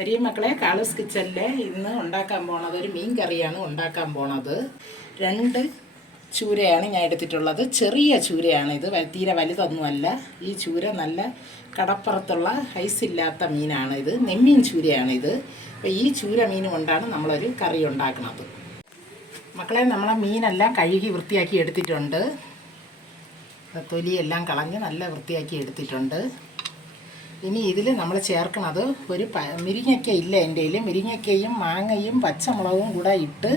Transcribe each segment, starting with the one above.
വലിയ മക്കളെ, കാളൂസ് കിച്ചണിൽ ഇന്ന് ഉണ്ടാക്കാൻ പോണത് ഒരു മീൻ കറിയാണ് ഉണ്ടാക്കാൻ പോണത്. 2 ചൂരയാണ് ഞാൻ എടുത്തിട്ടുള്ളത്. ചെറിയ ചൂരയാണ് ഇത്, തീരെ വലുതൊന്നുമല്ല. ഈ ചൂര നല്ല കടപ്പുറത്തുള്ള ഐസില്ലാത്ത മീനാണ് ഇത്, നെമ്മീൻ ചൂരയാണിത്. അപ്പോൾ ഈ ചൂര മീൻ കൊണ്ടാണ് നമ്മളൊരു കറി ഉണ്ടാക്കുന്നത്. മക്കളെ, നമ്മളെ മീനെല്ലാം കഴുകി വൃത്തിയാക്കി എടുത്തിട്ടുണ്ട്. തൊലിയെല്ലാം കളഞ്ഞ് നല്ല വൃത്തിയാക്കി എടുത്തിട്ടുണ്ട്. ഇനി ഇതിൽ നമ്മൾ ചേർക്കുന്നത് ഒരു മുരിങ്ങയ്ക്ക ഇല്ല എൻ്റെ കയ്യിൽ. മുരിങ്ങയ്ക്കയും മാങ്ങയും പച്ചമുളകും കൂടെ ഇട്ട്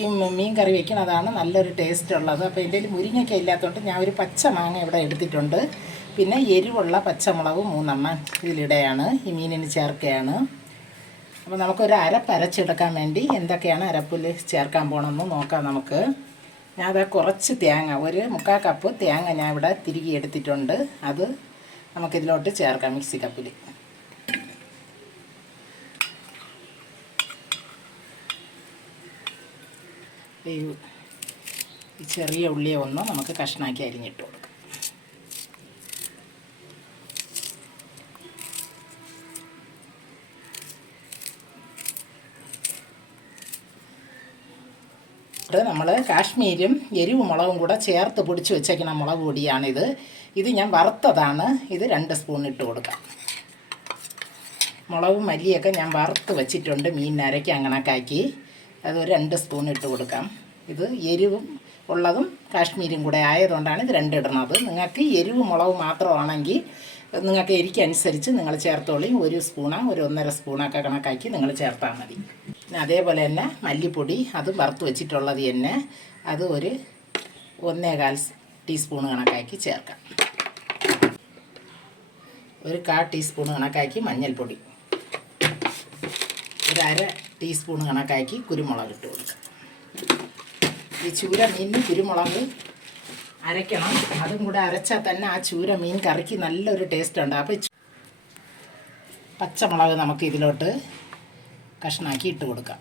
ഈ മീൻ കറി വയ്ക്കുന്നതാണ് നല്ലൊരു ടേസ്റ്റ് ഉള്ളത്. അപ്പോൾ എൻ്റെ കയ്യിൽ മുരിങ്ങയ്ക്ക ഇല്ലാത്തതുകൊണ്ട് ഞാൻ ഒരു പച്ച മാങ്ങ ഇവിടെ എടുത്തിട്ടുണ്ട്. പിന്നെ എരിവുള്ള പച്ചമുളക് 3 എണ്ണം ഇതിലിടെയാണ്, ഈ മീനിന് ചേർക്കുകയാണ്. അപ്പോൾ നമുക്കൊരു അരച്ചെടുക്കാൻ വേണ്ടി എന്തൊക്കെയാണ് അരപ്പിൽ ചേർക്കാൻ പോകണമെന്ന് നോക്കാം നമുക്ക്. ഞാൻ അത് കുറച്ച് തേങ്ങ, ഒരു 3/4 കപ്പ് തേങ്ങ ഞാൻ ഇവിടെ തിരികെ എടുത്തിട്ടുണ്ട്. അത് നമുക്കിതിലോട്ട് ചേർക്കാം മിക്സി കപ്പിൽ. ഈ ചെറിയ ഉള്ളിയെ ഒന്ന് നമുക്ക് കഷ്ണാക്കി അരിഞ്ഞിട്ട് കൊടുക്കാം. നമ്മൾ കാശ്മീരും എരിവ് മുളകും കൂടെ ചേർത്ത് പൊടിച്ച് വെച്ചേക്കുന്ന മുളക് പൊടിയാണിത്. ഇത് ഞാൻ വറുത്തതാണ്. ഇത് 2 സ്പൂൺ ഇട്ട് കൊടുക്കാം. മുളകും മല്ലിയൊക്കെ ഞാൻ വറുത്ത് വെച്ചിട്ടുണ്ട് മീനിനരയ്ക്ക് കണക്കാക്കി. അതൊരു 2 സ്പൂൺ ഇട്ട് കൊടുക്കാം. ഇത് എരിവും ഉള്ളതും കാശ്മീരും കൂടെ ആയതുകൊണ്ടാണ് ഇത് 2 ഇടുന്നത്. നിങ്ങൾക്ക് എരിവ് മുളക് മാത്രമാണെങ്കിൽ നിങ്ങൾക്ക് എരിക്കനുസരിച്ച് നിങ്ങൾ ചേർത്തോളി. 1 സ്പൂണോ 1.5 സ്പൂണൊക്കെ കണക്കാക്കി നിങ്ങൾ ചേർത്താൽ മതി. അതേപോലെ തന്നെ മല്ലിപ്പൊടി അത് വറുത്ത് വെച്ചിട്ടുള്ളത് തന്നെ, അത് ഒരു 1/4 ടീസ്പൂൺ കണക്കാക്കി ചേർക്കാം. ഒരു 1/4 ടീസ്പൂൺ കണക്കാക്കി മഞ്ഞൾപ്പൊടി, ഒരു 1/2 ടീസ്പൂൺ കണക്കാക്കി കുരുമുളക് ഇട്ട് കൊടുക്കാം. ഈ ചൂര മീനിന് കുരുമുളക് അരയ്ക്കണം. അതും കൂടെ അരച്ചാൽ തന്നെ ആ ചൂര മീൻ കറിക്ക് നല്ലൊരു ടേസ്റ്റ് ഉണ്ട്. അപ്പോൾ പച്ചമുളക് നമുക്ക് ഇതിലോട്ട് കഷ്ണാക്കി ഇട്ട് കൊടുക്കാം.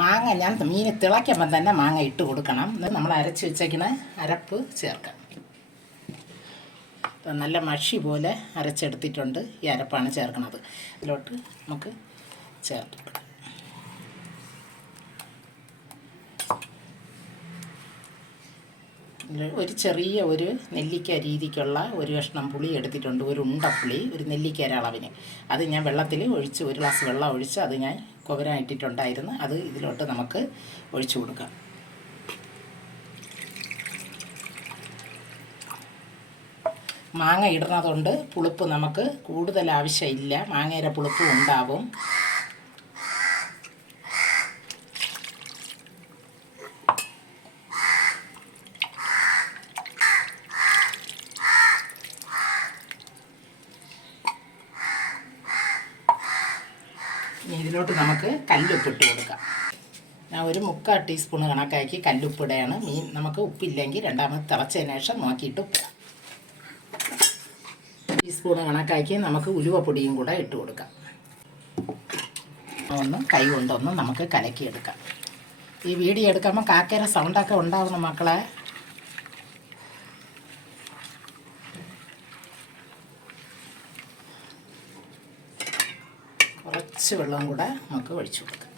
മാങ്ങ ഞാൻ മീൻ തിളയ്ക്കുമ്പം തന്നെ മാങ്ങ ഇട്ട് കൊടുക്കണം. നമ്മൾ അരച്ച് വെച്ചേക്കുന്ന അരപ്പ് ചേർക്കാം. നല്ല മഷി പോലെ അരച്ചെടുത്തിട്ടുണ്ട്. ഈ അരപ്പാണ് ചേർക്കുന്നത്. ഇതിലോട്ട് നമുക്ക് ചേർത്ത് കൊടുക്കാം. ഒരു ചെറിയ ഒരു നെല്ലിക്ക രീതിക്കുള്ള ഒരു കഷ്ണം പുളി എടുത്തിട്ടുണ്ട്. ഒരു ഉണ്ടപ്പുളി, ഒരു നെല്ലിക്കര അളവിന്. അത് ഞാൻ വെള്ളത്തിൽ ഒഴിച്ച്, 1 ഗ്ലാസ് വെള്ളം ഒഴിച്ച് അത് ഞാൻ കുവരായിട്ടിട്ടുണ്ടായിരുന്നു. അത് ഇതിലോട്ട് നമുക്ക് ഒഴിച്ചു കൊടുക്കാം. മാങ്ങ ഇടുന്നതുകൊണ്ട് പുളിപ്പ് നമുക്ക് കൂടുതൽ ആവശ്യമില്ല. മാങ്ങയുടെ പുളിപ്പ് ഉണ്ടാവും. ഇനി ഇതിലോട്ട് നമുക്ക് കല്ലുപ്പിട്ട് കൊടുക്കാം. ഞാൻ ഒരു 3/4 ടീസ്പൂൺ കണക്കാക്കി കല്ലുപ്പിടയാണ്. മീൻ നമുക്ക് ഉപ്പില്ലെങ്കിൽ രണ്ടാമത് തിളച്ചതിന് ശേഷം നോക്കിയിട്ട് ഉപ്പിടാം. ടീസ്പൂൺ കണക്കാക്കി നമുക്ക് ഉലുവപ്പൊടിയും കൂടെ ഇട്ട് കൊടുക്കാം. ഒന്ന് കൈ കൊണ്ടൊന്ന് നമുക്ക് കലക്കിയെടുക്കാം. ഈ വീഡിയോ എടുക്കുമ്പോൾ കാക്കയുടെ സൗണ്ടൊക്കെ ഉണ്ടാവുന്ന മക്കളെ. കുറച്ച് വെള്ളം കൂടെ നമുക്ക് ഒഴിച്ചു കൊടുക്കാം.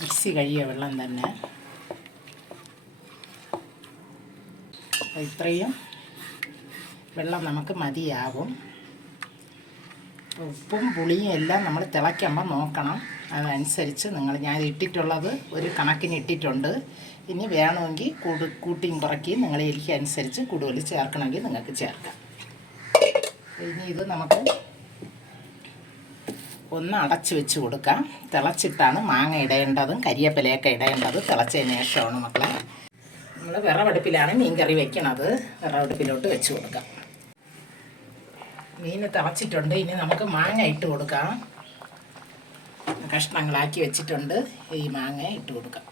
മിക്സി കഴുകിയ വെള്ളം തന്നെ. ഇത്രയും വെള്ളം നമുക്ക് മതിയാവും. ഉപ്പും പുളിയും എല്ലാം നമ്മൾ തിളയ്ക്കുമ്പോൾ നോക്കണം. അതനുസരിച്ച് ഞാൻ ഇട്ടിട്ടുള്ളത് ഒരു കണക്കിന് ഇട്ടിട്ടുണ്ട്. ഇനി വേണമെങ്കിൽ കൂട്ടിയും കുറയ്ക്കുകയും നിങ്ങൾ എനിക്ക് അനുസരിച്ച് കൂടുതൽ ചേർക്കണമെങ്കിൽ നിങ്ങൾക്ക് ചേർക്കാം. ഇനി ഇത് നമുക്ക് ഒന്ന് അടച്ച് വെച്ച് കൊടുക്കാം. തിളച്ചിട്ടാണ് മാങ്ങ ഇടേണ്ടതും കരിയേപ്പിലയൊക്കെ ഇടേണ്ടത്. തിളച്ചതിന് ശേഷമാണ് മക്കളെ. നമ്മൾ വിറവടുപ്പിലാണ് മീൻ കറി വെക്കണത്. വിറവടുപ്പിലോട്ട് വെച്ച് കൊടുക്കാം. മീൻ തിളച്ചിട്ടുണ്ട്. ഇനി നമുക്ക് മാങ്ങ ഇട്ട് കൊടുക്കാം. കഷ്ണങ്ങളാക്കി വെച്ചിട്ടുണ്ട്. ഈ മാങ്ങ ഇട്ട് കൊടുക്കാം.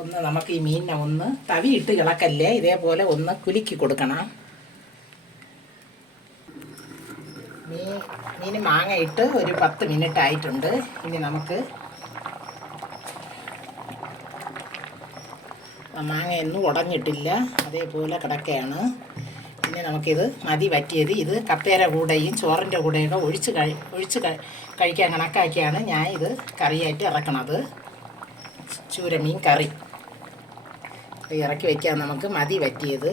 ഒന്ന് നമുക്ക് ഈ മീനിനെ ഒന്ന് തവിയിട്ട് ഇളക്കല്ലേ, ഇതേപോലെ ഒന്ന് കുലുക്കി കൊടുക്കണം. മീൻ മാങ്ങ ഇട്ട് ഒരു 10 മിനിറ്റ് ആയിട്ടുണ്ട്. ഇനി നമുക്ക് മാങ്ങയൊന്നും ഉടഞ്ഞിട്ടില്ല, അതേപോലെ കിടക്കുകയാണ്. പിന്നെ നമുക്കിത് മതി വറ്റിയത്. ഇത് കപ്പയുടെ കൂടെയും ചോറിൻ്റെ കൂടെയൊക്കെ ഒഴിച്ച് കഴിക്കാൻ കണക്കാക്കിയാണ് ഞാൻ ഇത് കറിയായിട്ട് ഇറക്കണത്. ചൂരമീൻ കറി ഇറക്കി വയ്ക്കാൻ നമുക്ക് മതി വറ്റിയത്.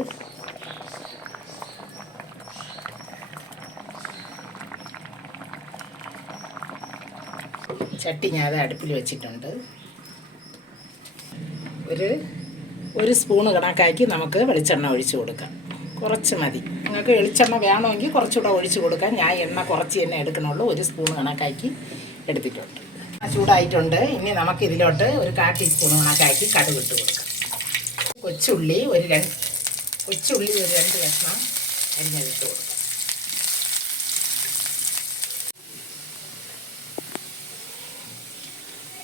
ചട്ടി ഞാൻ അത് അടുപ്പിൽ വെച്ചിട്ടുണ്ട്. ഒരു സ്പൂണ് കണക്കാക്കി നമുക്ക് വെളിച്ചെണ്ണ ഒഴിച്ച് കൊടുക്കാം. കുറച്ച് മതി. നിങ്ങൾക്ക് വെളിച്ചെണ്ണ വേണമെങ്കിൽ കുറച്ചുകൂടെ ഒഴിച്ച് കൊടുക്കാം. ഞാൻ എണ്ണ കുറച്ച് തന്നെ എടുക്കണുള്ളൂ. ഒരു സ്പൂൺ കണക്കാക്കി എടുത്തിട്ടുണ്ട്. ചൂടായിട്ടുണ്ട്. ഇനി നമുക്ക് ഇതിലോട്ട് ഒരു 1/4 ടീസ്പൂൺ കണക്കാക്കി കടുക് ഇട്ട് കൊടുക്കാം. കൊച്ചുള്ളി ഒരു 2 കഷ്ണം അരിഞ്ഞതിട്ട് കൊടുക്കാം.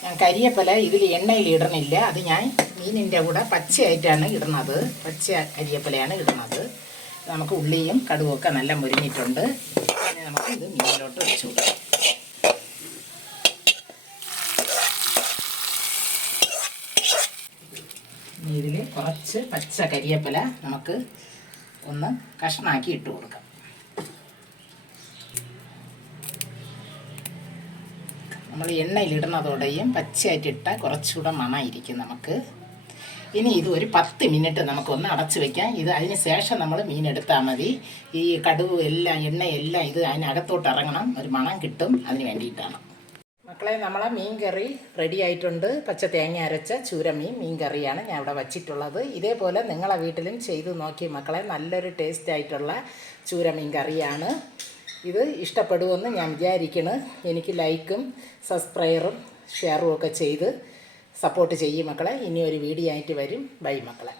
ഞാൻ കരിയേപ്പില ഇതിൽ എണ്ണയിൽ ഇടണില്ല. അത് ഞാൻ മീനിൻ്റെ കൂടെ പച്ചയായിട്ടാണ് ഇടുന്നത്. പച്ച കരിയേപ്പിലയാണ് ഇടുന്നത്. നമുക്ക് ഉള്ളിയും കടുവൊക്കെ നല്ല മുരിഞ്ഞിട്ടുണ്ട്. പിന്നെ നമുക്ക് ഇത് മീനിലോട്ട് വെച്ച് കൊടുക്കാം. ഇതിൽ കുറച്ച് പച്ച കരിയേപ്പില നമുക്ക് ഒന്ന് കഷ്ണാക്കി ഇട്ട് കൊടുക്കാം. നമ്മൾ എണ്ണയിലിടുന്നതോടെയും പച്ചയായിട്ടിട്ടാൽ കുറച്ചുകൂടെ മണമായിരിക്കും നമുക്ക്. ഇനി ഇത് ഒരു 10 മിനിറ്റ് നമുക്കൊന്ന് അടച്ച് വയ്ക്കാം. ഇത് അതിന് ശേഷം നമ്മൾ മീൻ എടുത്താൽ മതി. ഈ കടുവ് എല്ലാം എണ്ണയെല്ലാം ഇത് അതിനകത്തോട്ട് ഇറങ്ങണം, ഒരു മണം കിട്ടും. അതിന് വേണ്ടിയിട്ടാണ് മക്കളെ. നമ്മളെ മീൻ കറി റെഡി ആയിട്ടുണ്ട്. പച്ച തേങ്ങ അരച്ച മീൻ കറിയാണ് ഞാൻ ഇവിടെ വച്ചിട്ടുള്ളത്. ഇതേപോലെ നിങ്ങളെ വീട്ടിലും ചെയ്ത് നോക്കി മക്കളെ. നല്ലൊരു ടേസ്റ്റ് ആയിട്ടുള്ള മീൻ കറിയാണ്. ഇത് ഇഷ്ടപ്പെടുമെന്ന് ഞാൻ വിചാരിക്കുന്നു. എനിക്ക് ലൈക്കും സബ്സ്ക്രൈബും ഷെയറും ഒക്കെ ചെയ്ത് സപ്പോർട്ട് ചെയ്യും മക്കളെ. ഇനി ഒരു വീഡിയോ ആയിട്ട് വരും. ബൈ മക്കളെ.